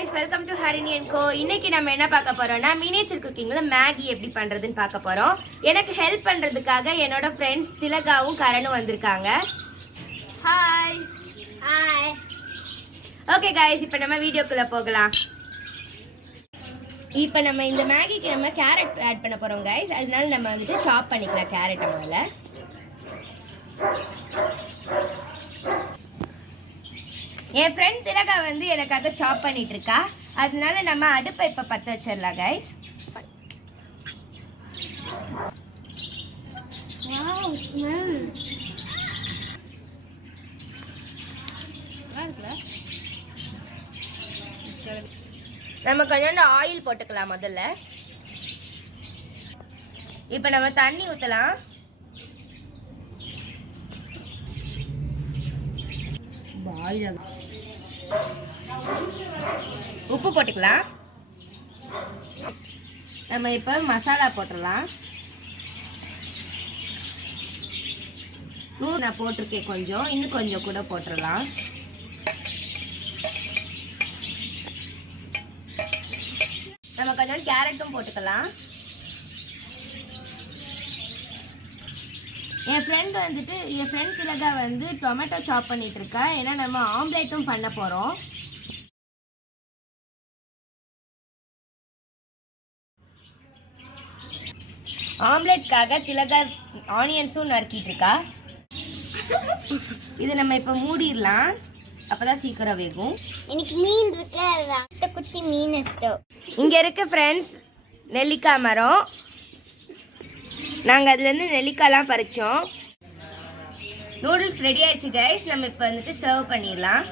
guys, welcome to Harini & Co. இன்னைக்கு நம்ம என்ன பார்க்க போறோம்னா மினியேச்சர் குக்கிங்ல மேகி எப்படி பண்றதுன்னு பார்க்க போறோம். எனக்கு ஹெல்ப் பண்றதுக்காக என்னோட ஃப்ரெண்ட்ஸ் திலகாவும் கரணும் வந்திருக்காங்க. ஹாய். ஹாய். ஓகே गाइस, இப்போ நம்ம வீடியோக்குள்ள போகலாம். இப்போ நம்ம இந்த மேகிக்கு நம்ம கேரட் ஆட் பண்ண போறோம் गाइस. அதனால நம்ம வந்துட்டு சாப் பண்ணிக்கலாம் கேரட் முதல்ல. என் ஃப்ரெண்ட் திலகா வந்து எனக்காக சாப் பண்ணிட்டு இருக்கா. அதனால நம்ம அடுப்பை இப்ப பத்த வச்சிடலாம் गाइस. Wow, smell. நம்ம கொஞ்சம் ஆயில் போட்டுக்கலாம் முதல்ல. இப்ப நம்ம தண்ணி ஊத்தலாம். உப்பு போட்டுக்கலாம். நம்ம இப்ப மசாலா போட்டுடலாம். நான் போட்டிருக்கேன் கொஞ்சம், இன்னும் கொஞ்சம் கூட போட்டுடலாம். நம்ம கொஞ்சம் கேரட்டும் போட்டுக்கலாம். என் ஃப்ரெண்ட் திலகா வந்து டொமேட்டோ சாப் பண்ணிட்டு இருக்கா. ஏன்னா நம்ம ஆம்லேட்டும் பண்ண போறோம். ஆம்லேட்காக திலகா ஆனியன்ஸும் நறுக்கிட்டு இருக்கா. இது நம்ம இப்ப மூடிடலாம், அப்பதான் சீக்கிரம் வேகும். எனக்கு மீன் இருக்கு, குட்டி மீன் இருக்கு. இங்க இருக்கு ஃப்ரெண்ட்ஸ் நெல்லிக்காய் மரம். நாங்கள் அதுலேருந்து நெல்லிக்காய்லாம் பறித்தோம். நூடுல்ஸ் ரெடி ஆயிடுச்சு கைஸ். நம்ம இப்போ வந்துட்டு சர்வ் பண்ணிடலாம்.